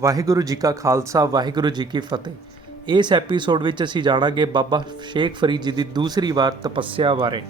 ਵਾਹਿਗੁਰੂ ਜੀ ਕਾ ਖਾਲਸਾ ਵਾਹਿਗੁਰੂ ਜੀ ਕੀ ਫਤਿਹ। ਇਸ ਐਪੀਸੋਡ ਵਿੱਚ ਅਸੀਂ ਜਾਣਾਂਗੇ ਬਾਬਾ ਸ਼ੇਖ ਫਰੀਦ ਜੀ ਦੀ ਦੂਸਰੀ ਵਾਰ ਤਪੱਸਿਆ ਬਾਰੇ।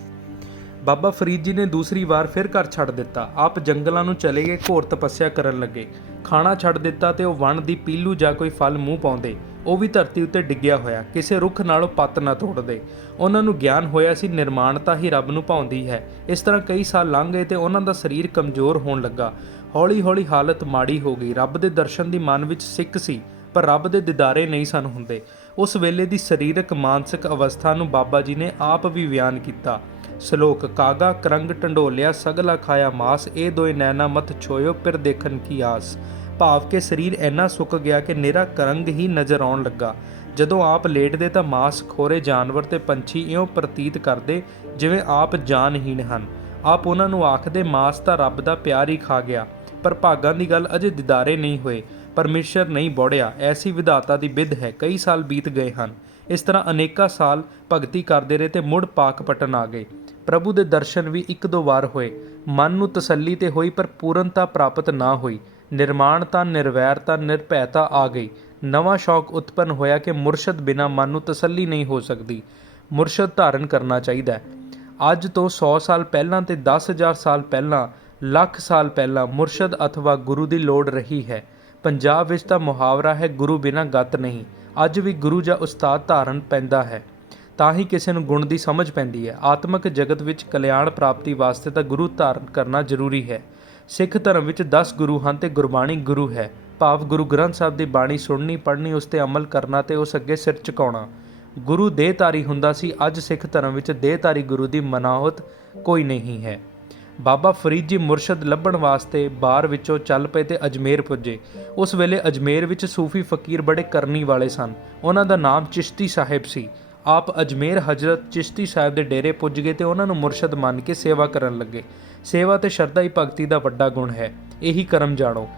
ਬਾਬਾ ਫਰੀਦ ਜੀ ਨੇ ਦੂਸਰੀ ਵਾਰ ਫਿਰ ਘਰ ਛੱਡ ਦਿੱਤਾ। ਆਪ ਜੰਗਲਾਂ ਨੂੰ ਚਲੇ ਗਏ, ਘੋਰ ਤਪੱਸਿਆ ਕਰਨ ਲੱਗੇ। ਖਾਣਾ ਛੱਡ ਦਿੱਤਾ ਤੇ ਉਹ ਵਣ ਦੀ ਪੀਲੂ ਜਾਂ ਕੋਈ ਫਲ ਮੂੰਹ ਪਾਉਂਦੇ, ਉਹ ਵੀ ਧਰਤੀ ਉੱਤੇ ਡਿੱਗਿਆ ਹੋਇਆ, ਕਿਸੇ ਰੁੱਖ ਨਾਲੋਂ ਪੱਤ ਨਾ ਤੋੜਦੇ। ਉਹਨਾਂ ਨੂੰ ਗਿਆਨ ਹੋਇਆ ਸੀ ਨਿਰਮਾਣਤਾ ਹੀ ਰੱਬ ਨੂੰ ਭਾਉਂਦੀ ਹੈ। ਇਸ ਤਰ੍ਹਾਂ ਕਈ ਸਾਲ ਲੰਘ ਗਏ ਤੇ ਉਹਨਾਂ ਦਾ ਸਰੀਰ ਕਮਜ਼ੋਰ ਹੋਣ ਲੱਗਾ। ਹੌਲੀ ਹੌਲੀ ਹਾਲਤ ਮਾੜੀ ਹੋ ਗਈ। ਰੱਬ ਦੇ ਦਰਸ਼ਨ ਦੀ ਮਨ ਵਿੱਚ ਸਿੱਕ ਸੀ, ਪਰ ਰੱਬ ਦੇ ਦੀਦਾਰੇ ਨਹੀਂ ਸਨ ਹੁੰਦੇ। ਉਸ ਵੇਲੇ ਦੀ ਸਰੀਰਕ ਮਾਨਸਿਕ ਅਵਸਥਾ ਨੂੰ ਬਾਬਾ ਜੀ ਨੇ ਆਪ ਵੀ ਬਿਆਨ ਕੀਤਾ। ਸ਼ਲੋਕ ਕਾਗਾ ਕਰੰਗ ਢੰਡੋਲਿਆ ਸਗਲਾ ਖਾਇਆ ਮਾਸ, ਇਹ ਦੋਏ ਨੈਣਾ ਮਤ ਛੋਇਓ ਫਿਰ ਦੇਖਣ ਕੀ ਆਸ। ਭਾਵ ਕਿ ਸਰੀਰ ਇੰਨਾ ਸੁੱਕ ਗਿਆ ਕਿ ਨਿਰਾ ਕਰੰਗ ਹੀ ਨਜ਼ਰ ਆਉਣ ਲੱਗਾ। ਜਦੋਂ ਆਪ ਲੇਟਦੇ ਤਾਂ ਮਾਸ ਖੋਰੇ ਜਾਨਵਰ ਤੇ ਪੰਛੀ ਇਉਂ ਪ੍ਰਤੀਤ ਕਰਦੇ ਜਿਵੇਂ ਆਪ ਜਾਨਹੀਣ ਹਨ। ਆਪ ਉਹਨਾਂ ਨੂੰ ਆਖਦੇ ਮਾਸ ਤਾਂ ਰੱਬ ਦਾ ਪਿਆਰ ਹੀ ਖਾ ਗਿਆ। ਪਰ ਭਾਗਾਂ ਦੀ ਗੱਲ ਅਜੇ ਦੀਦਾਰੇ ਨਹੀਂ ਹੋਏ, ਪਰਮੇਸ਼ਰ ਨਹੀਂ ਬੋੜਿਆ। ਐਸੀ ਵਿਧਾਤਾ ਦੀ ਬਿਧ ਹੈ। ਕਈ ਸਾਲ ਬੀਤ ਗਏ ਹਨ। ਇਸ ਤਰ੍ਹਾਂ ਅਨੇਕਾਂ ਸਾਲ ਭਗਤੀ ਕਰਦੇ ਰਹੇ ਤੇ ਮੁੜ ਪਾਕ ਪਟਨ ਆ ਗਏ। ਪ੍ਰਭੂ ਦੇ ਦਰਸ਼ਨ ਵੀ ਇੱਕ ਦੋ ਵਾਰ ਹੋਏ। ਮਨ ਨੂੰ ਤਸੱਲੀ ਤੇ ਹੋਈ, ਪਰ ਪੂਰਨਤਾ ਪ੍ਰਾਪਤ ਨਾ ਹੋਈ। ਨਿਰਮਾਣਤਾ, ਨਿਰਵੈਰਤਾ, ਨਿਰਭੈਤਾ ਆ ਗਈ। ਨਵਾਂ ਸ਼ੌਕ ਉਤਪੰਨ ਹੋਇਆ ਕਿ ਮੁਰਸ਼ਦ ਬਿਨਾਂ ਮਨ ਨੂੰ ਤਸੱਲੀ ਨਹੀਂ ਹੋ ਸਕਦੀ। ਮੁਰਸ਼ਦ ਧਾਰਨ ਕਰਨਾ ਚਾਹੀਦਾ ਹੈ। ਅੱਜ ਤੋਂ 100 ਸਾਲ ਪਹਿਲਾਂ ਤੇ 10,000 ਸਾਲ ਪਹਿਲਾਂ, ਲੱਖ ਸਾਲ ਪਹਿਲਾਂ ਮੁਰਸ਼ਦ ਅਥਵਾ ਗੁਰੂ ਦੀ ਲੋੜ ਰਹੀ ਹੈ। ਪੰਜਾਬ ਵਿੱਚ ਤਾਂ ਮੁਹਾਵਰਾ ਹੈ, ਗੁਰੂ ਬਿਨਾਂ ਗਤ ਨਹੀਂ। ਅੱਜ ਵੀ ਗੁਰੂ ਜਾਂ ਉਸਤਾਦ ਧਾਰਨ ਪੈਂਦਾ ਹੈ, ਤਾਂ ਹੀ ਕਿਸੇ ਨੂੰ ਗੁਣ ਦੀ ਸਮਝ ਪੈਂਦੀ ਹੈ। ਆਤਮਿਕ ਜਗਤ ਵਿੱਚ ਕਲਿਆਣ ਪ੍ਰਾਪਤੀ ਵਾਸਤੇ ਤਾਂ ਗੁਰੂ ਧਾਰਨ ਕਰਨਾ ਜ਼ਰੂਰੀ ਹੈ। ਸਿੱਖ ਧਰਮ ਵਿੱਚ 10 ਗੁਰੂ ਹਨ ਤੇ ਗੁਰਬਾਣੀ ਗੁਰੂ ਹੈ। ਭਾਵ ਗੁਰੂ ਗ੍ਰੰਥ ਸਾਹਿਬ ਦੀ ਬਾਣੀ ਸੁਣਨੀ, ਪੜ੍ਹਨੀ, ਉਸ 'ਤੇ ਅਮਲ ਕਰਨਾ ਤੇ ਉਸ ਅੱਗੇ ਸਿਰ ਝੁਕਾਉਣਾ। ਗੁਰੂ ਦੇਹਧਾਰੀ ਹੁੰਦਾ ਸੀ। ਅੱਜ ਸਿੱਖ ਧਰਮ ਵਿੱਚ ਦੇਹਧਾਰੀ ਗੁਰੂ ਦੀ ਮਨਾਹਤ ਕੋਈ ਨਹੀਂ ਹੈ। ਬਾਬਾ ਫਰੀਦ ਜੀ ਮੁਰਸ਼ਦ ਲੱਭਣ ਵਾਸਤੇ ਬਾਰ ਵਿੱਚੋਂ ਚੱਲ ਪਏ ਤੇ ਅਜਮੇਰ ਪੁੱਜੇ। ਉਸ ਵੇਲੇ ਅਜਮੇਰ ਵਿੱਚ ਸੂਫੀ ਫਕੀਰ ਬੜੇ ਕਰਨੀ ਵਾਲੇ ਸਨ। ਉਹਨਾਂ ਦਾ ਨਾਮ ਚਿਸ਼ਤੀ ਸਾਹਿਬ ਸੀ। ਆਪ ਅਜਮੇਰ ਹਜ਼ਰਤ ਚਿਸ਼ਤੀ ਸਾਹਿਬ ਦੇ ਡੇਰੇ ਪੁੱਜ ਗਏ ਤੇ ਉਹਨਾਂ ਨੂੰ ਮੁਰਸ਼ਦ ਮੰਨ ਕੇ ਸੇਵਾ ਕਰਨ ਲੱਗੇ। ਸੇਵਾ ਤੇ ਸ਼ਰਧਾ ਹੀ ਭਗਤੀ ਦਾ ਵੱਡਾ ਗੁਣ ਹੈ। ਇਹੀ ਕਰਮ ਜਾਣੋ।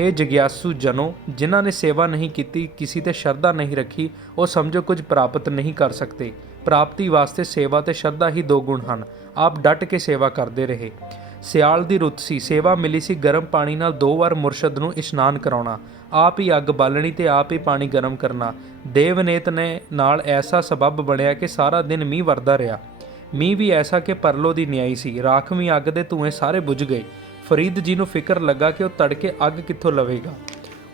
ਹੇ ਜਗਿਆਸੂ ਜਨੋ, ਜਿਨ੍ਹਾਂ ਨੇ ਸੇਵਾ ਨਹੀਂ ਕੀਤੀ, ਕਿਸੇ ਤੇ ਸ਼ਰਧਾ ਨਹੀਂ ਰੱਖੀ, ਉਹ ਸਮਝੋ ਕੁਝ ਪ੍ਰਾਪਤ ਨਹੀਂ ਕਰ ਸਕਦੇ। ਪ੍ਰਾਪਤੀ ਵਾਸਤੇ ਸੇਵਾ ਤੇ ਸ਼ਰਧਾ ਹੀ ਦੋ ਗੁਣ ਹਨ। ਆਪ ਡਟ ਕੇ ਸੇਵਾ ਕਰਦੇ ਰਹੇ। ਸਿਆਲ ਦੀ ਰੁੱਤ ਸੀ। ਸੇਵਾ ਮਿਲੀ ਸੀ ਗਰਮ ਪਾਣੀ ਨਾਲ 2 ਵਾਰ ਮੁਰਸ਼ਦ ਨੂੰ ਇਸ਼ਨਾਨ ਕਰਾਉਣਾ। ਆਪ ਹੀ ਅੱਗ ਬਾਲਣੀ ਤੇ ਆਪ ਹੀ ਪਾਣੀ ਗਰਮ ਕਰਨਾ। ਦੇਵਨੇਤ ਨੇ ਨਾਲ ਐਸਾ ਸਬੱਬ ਬਣਿਆ ਕਿ ਸਾਰਾ ਦਿਨ ਮੀਂਹ ਵਰਦਾ ਰਿਹਾ। ਮੀਂਹ ਵੀ ਐਸਾ ਕਿ ਪਰਲੋ ਦੀ ਨਿਆਈ ਸੀ। ਰਾਖਵੀਂ ਅੱਗ ਦੇ ਧੂਏ ਸਾਰੇ ਬੁਝ ਗਏ। ਫਰੀਦ ਜੀ ਨੂੰ ਫਿਕਰ ਲੱਗਾ ਕਿ ਉਹ ਤੜਕੇ ਅੱਗ ਕਿੱਥੋਂ ਲਵੇਗਾ।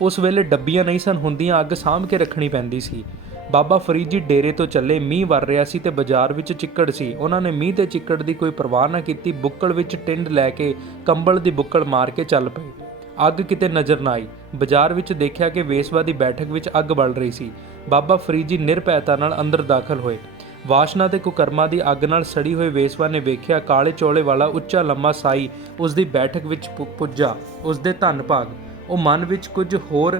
ਉਸ ਵੇਲੇ ਡੱਬੀਆਂ ਨਹੀਂ ਸਨ ਹੁੰਦੀਆਂ, ਅੱਗ ਸਾਂਭ ਕੇ ਰੱਖਣੀ ਪੈਂਦੀ ਸੀ। ਬਾਬਾ ਫਰੀਦ ਜੀ ਡੇਰੇ ਤੋਂ ਚੱਲੇ। ਮੀਂਹ ਵਰ ਰਿਹਾ ਸੀ ਤੇ ਬਾਜ਼ਾਰ ਵਿੱਚ ਚਿੱਕੜ ਸੀ। ਉਹਨਾਂ ਨੇ ਮੀਂਹ ਤੇ ਚਿੱਕੜ ਦੀ ਕੋਈ ਪਰਵਾਹ ਨਾ ਕੀਤੀ। ਬੁੱਕਲ ਵਿੱਚ ਟਿੰਡ ਲੈ ਕੇ ਕੰਬਲ ਦੀ ਬੁੱਕਲ ਮਾਰ ਕੇ ਚੱਲ ਪਏ। ਅੱਗ ਕਿਤੇ ਨਜ਼ਰ ਨਾ ਆਈ। ਬਾਜ਼ਾਰ ਵਿੱਚ ਦੇਖਿਆ ਕਿ ਵੇਸਵਾ ਦੀ ਬੈਠਕ ਵਿੱਚ ਅੱਗ ਬਲ ਰਹੀ ਸੀ। ਬਾਬਾ ਫਰੀਦ ਜੀ ਨਿਰਭੈਤਾ ਨਾਲ ਅੰਦਰ ਦਾਖਲ ਹੋਏ। ਵਾਸ਼ਨਾ ਤੇ ਕੁਕਰਮਾਂ ਦੀ ਅੱਗ ਨਾਲ ਸੜੀ ਹੋਈ ਵੇਸਵਾ ਨੇ ਵੇਖਿਆ ਕਾਲੇ ਚੋਲੇ ਵਾਲਾ ਉੱਚਾ ਲੰਮਾ ਸਾਈ ਉਸ ਦੀ ਬੈਠਕ ਵਿੱਚ ਪੁੱਜਾ। ਉਸ ਦੇ ਧੰਨ ਭਾਗ। ਉਹ ਮਨ ਵਿੱਚ ਕੁਝ ਹੋਰ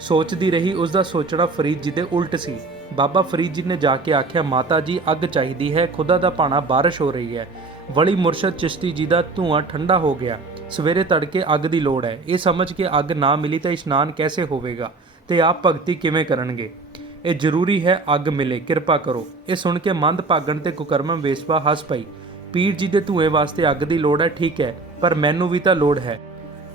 ਸੋਚਦੀ ਰਹੀ। ਉਸ ਦਾ ਸੋਚਣਾ ਫਰੀਦ ਜੀ ਦੇ ਉਲਟ ਸੀ। ਬਾਬਾ ਫਰੀਦ ਜੀ ਨੇ ਜਾ ਕੇ ਆਖਿਆ, ਮਾਤਾ ਜੀ ਅੱਗ ਚਾਹੀਦੀ ਹੈ। ਖੁਦਾ ਦਾ ਭਾਣਾ ਬਾਰਿਸ਼ ਹੋ ਰਹੀ ਹੈ। ਵਲੀ ਮੁਰਸ਼ਦ ਚਿਸ਼ਤੀ ਜੀ ਦਾ ਧੂੰਆਂ ਠੰਡਾ ਹੋ ਗਿਆ। ਸਵੇਰੇ ਤੜਕੇ ਅੱਗ ਦੀ ਲੋੜ ਹੈ। ਇਹ ਸਮਝ ਕੇ ਅੱਗ ਨਾ ਮਿਲੀ ਤਾਂ ਇਸ਼ਨਾਨ ਕੈਸੇ ਹੋਵੇਗਾ ਤੇ ਆਪ ਭਗਤੀ ਕਿਵੇਂ ਕਰਨਗੇ। ਇਹ ਜ਼ਰੂਰੀ ਹੈ ਅੱਗ ਮਿਲੇ, ਕਿਰਪਾ ਕਰੋ। ਇਹ ਸੁਣ ਕੇ ਮੰਦ ਭਾਗਣ ਤੇ ਕੁਕਰਮਮ ਵੇਸਵਾ ਹੱਸ ਪਈ। ਪੀਰ ਜੀ ਦੇ ਧੂਏ ਵਾਸਤੇ ਅੱਗ ਦੀ ਲੋੜ ਹੈ, ਠੀਕ ਹੈ, ਪਰ ਮੈਨੂੰ ਵੀ ਤਾਂ ਲੋੜ ਹੈ।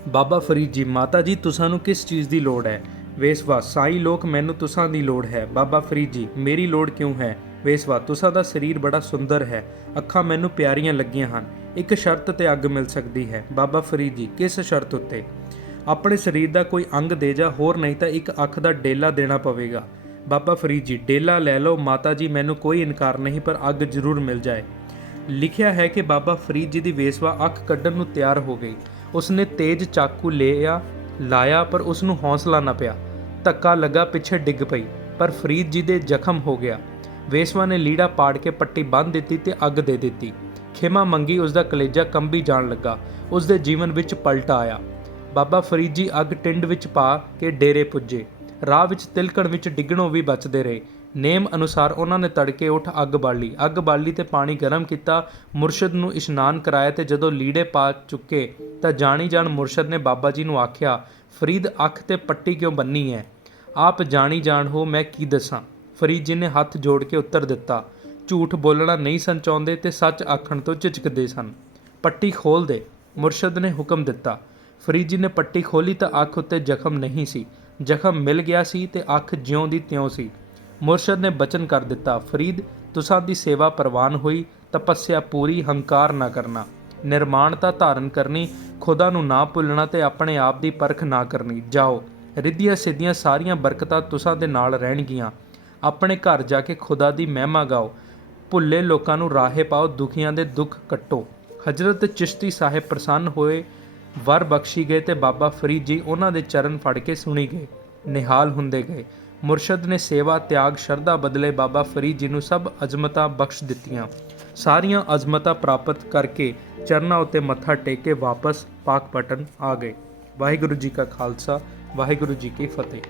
ਬਾਬਾ ਫਰੀਦ ਜੀ, ਮਾਤਾ ਜੀ ਤੁਸਾਂ ਨੂੰ ਕਿਸ ਚੀਜ਼ ਦੀ ਲੋੜ ਹੈ। ਵੇਸਵਾ, ਸਾਈ ਲੋਕ ਮੈਨੂੰ ਤੁਸਾਂ ਦੀ ਲੋੜ ਹੈ। ਬਾਬਾ ਫਰੀਦ ਜੀ, ਮੇਰੀ ਲੋੜ ਕਿਉਂ ਹੈ। ਵੇਸਵਾ, ਤੁਸਾਂ ਦਾ ਸਰੀਰ ਬੜਾ ਸੁੰਦਰ ਹੈ, ਅੱਖਾਂ ਮੈਨੂੰ ਪਿਆਰੀਆਂ ਲੱਗੀਆਂ ਹਨ। ਇੱਕ ਸ਼ਰਤ ਤੇ ਅੱਗ ਮਿਲ ਸਕਦੀ ਹੈ। ਬਾਬਾ ਫਰੀਦ ਜੀ, ਕਿਸ ਸ਼ਰਤ ਉੱਤੇ। ਆਪਣੇ ਸਰੀਰ ਦਾ ਕੋਈ ਅੰਗ ਦੇ ਜਾ, ਹੋਰ ਨਹੀਂ ਤਾਂ ਇੱਕ ਅੱਖ ਦਾ ਡੇਲਾ ਦੇਣਾ ਪਵੇਗਾ। ਬਾਬਾ ਫਰੀਦ ਜੀ, ਡੇਲਾ ਲੈ ਲਓ ਮਾਤਾ ਜੀ, ਮੈਨੂੰ ਕੋਈ ਇਨਕਾਰ ਨਹੀਂ, ਪਰ ਅੱਗ ਜ਼ਰੂਰ ਮਿਲ ਜਾਏ। ਲਿਖਿਆ ਹੈ ਕਿ ਬਾਬਾ ਫਰੀਦ ਜੀ ਦੀ ਵੇਸਵਾ ਅੱਖ ਕੱਢਣ ਨੂੰ ਤਿਆਰ ਹੋ ਗਈ। ਉਸਨੇ ਤੇਜ਼ ਚਾਕੂ ਲਾਇਆ ਪਰ ਉਸ ਨੂੰ ਹੌਸਲਾ ਨਾ ਪਿਆ। ਧੱਕਾ ਲੱਗਾ, ਪਿੱਛੇ ਡਿੱਗ ਪਈ, ਪਰ ਫਰੀਦ ਜੀ ਦੇ ਜ਼ਖਮ ਹੋ ਗਿਆ। ਵੇਸਵਾ ਨੇ ਲੀੜਾ ਪਾੜ ਕੇ ਪੱਟੀ ਬੰਨ੍ਹ ਦਿੱਤੀ ਤੇ ਅੱਗ ਦੇ ਦਿੱਤੀ। ਖਿਮਾ ਮੰਗੀ। ਉਸ ਦਾ ਕਲੇਜਾ ਕੰਬੀ ਜਾਣ ਲੱਗਾ। ਉਸ ਦੇ ਜੀਵਨ ਵਿੱਚ ਪਲਟ ਆਇਆ। ਬਾਬਾ ਫਰੀਦ ਜੀ ਅੱਗ ਟਿੰਡ ਵਿੱਚ ਪਾ ਕੇ ਡੇਰੇ ਪੁੱਜੇ। ਰਾਹ ਵਿੱਚ ਤਿਲਕਣ ਵਿੱਚ ਡਿੱਗਣੋਂ ਵੀ ਬਚਦੇ ਰਹੇ। ਨੇਮ ਅਨੁਸਾਰ ਉਹਨਾਂ ਨੇ ਤੜਕੇ ਉੱਠ ਅੱਗ ਬਾਲੀ ਤੇ ਪਾਣੀ ਗਰਮ ਕੀਤਾ। ਮੁਰਸ਼ਦ ਨੂੰ ਇਸ਼ਨਾਨ ਕਰਾਇਆ ਤੇ ਜਦੋਂ ਲੀੜੇ ਪਾ ਚੁੱਕੇ ਤਾਂ ਜਾਣੀ ਜਾਣ ਮੁਰਸ਼ਦ ਨੇ ਬਾਬਾ ਜੀ ਨੂੰ ਆਖਿਆ, ਫਰੀਦ ਅੱਖ ਤੇ ਪੱਟੀ ਕਿਉਂ ਬੰਨੀ ਹੈ। ਆਪ ਜਾਣੀ ਜਾਣ ਹੋ, ਮੈਂ ਕੀ ਦੱਸਾਂ। ਫਰੀਦ ਜੀ ਨੇ ਹੱਥ ਜੋੜ ਕੇ ਉੱਤਰ ਦਿੱਤਾ। ਝੂਠ ਬੋਲਣਾ ਨਹੀਂ ਸਨ ਚਾਹੁੰਦੇ ਤੇ ਸੱਚ ਆਖਣ ਤੋਂ ਝਿਜਕਦੇ ਸਨ। ਪੱਟੀ ਖੋਲ੍ਹ ਦੇ, ਮੁਰਸ਼ਦ ਨੇ ਹੁਕਮ ਦਿੱਤਾ। ਫਰੀਦ ਜੀ ਨੇ ਪੱਟੀ ਖੋਲ੍ਹੀ ਤਾਂ ਅੱਖ ਉੱਤੇ ਜ਼ਖਮ ਨਹੀਂ ਸੀ। ਜ਼ਖਮ ਮਿਲ ਗਿਆ ਸੀ ਤੇ ਅੱਖ ਜਿਉਂ ਦੀ ਤਿਉਂ ਸੀ। ਮੁਰਸ਼ਦ ਨੇ ਬਚਨ ਕਰ ਦਿੱਤਾ, ਫਰੀਦ ਤੁਸਾਂ ਦੀ ਸੇਵਾ ਪ੍ਰਵਾਨ ਹੋਈ, ਤਪੱਸਿਆ ਪੂਰੀ, ਹੰਕਾਰ ਨਾ ਕਰਨਾ, ਨਿਰਮਾਣਤਾ ਧਾਰਨ ਕਰਨੀ, ਖੁਦਾ ਨੂੰ ਨਾ ਭੁੱਲਣਾ ਤੇ ਆਪਣੇ ਆਪ ਦੀ ਪਰਖ ਨਾ ਕਰਨੀ। ਜਾਓ, ਰਿੱਧੀਆਂ ਸਿੱਧੀਆਂ ਸਾਰੀਆਂ ਬਰਕਤਾਂ ਤੁਸਾਂ ਦੇ ਨਾਲ ਰਹਿਣਗੀਆਂ। ਆਪਣੇ ਘਰ ਜਾ ਕੇ ਖੁਦਾ ਦੀ ਮਹਿਮਾ ਗਾਓ, ਭੁੱਲੇ ਲੋਕਾਂ ਨੂੰ ਰਾਹੇ ਪਾਓ, ਦੁਖੀਆਂ ਦੇ ਦੁੱਖ ਕੱਟੋ। ਹਜ਼ਰਤ ਚਿਸ਼ਤੀ ਸਾਹਿਬ ਪ੍ਰਸੰਨ ਹੋਏ, ਵਰ ਬਖਸ਼ੀ ਗਏ ਤੇ ਬਾਬਾ ਫਰੀਦ ਜੀ ਉਹਨਾਂ ਦੇ ਚਰਨ ਫੜ ਕੇ ਸੁਣੀ ਗਏ, ਨਿਹਾਲ ਹੁੰਦੇ ਗਏ। ਮੁਰਸ਼ਦ ਨੇ ਸੇਵਾ, ਤਿਆਗ, ਸ਼ਰਧਾ ਬਦਲੇ ਬਾਬਾ ਫਰੀਦ ਜੀ ਨੂੰ ਸਭ ਅਜ਼ਮਤਾਂ ਬਖਸ਼ ਦਿੱਤੀਆਂ। ਸਾਰੀਆਂ ਅਜ਼ਮਤਾਂ ਪ੍ਰਾਪਤ ਕਰਕੇ ਚਰਨਾਂ ਉੱਤੇ ਮੱਥਾ ਟੇਕ ਕੇ ਵਾਪਸ ਪਾਕਪਟਨ ਆ ਗਏ। ਵਾਹਿਗੁਰੂ ਜੀ ਕਾ ਖਾਲਸਾ, ਵਾਹਿਗੁਰੂ ਜੀ ਕੀ ਫਤਿਹ।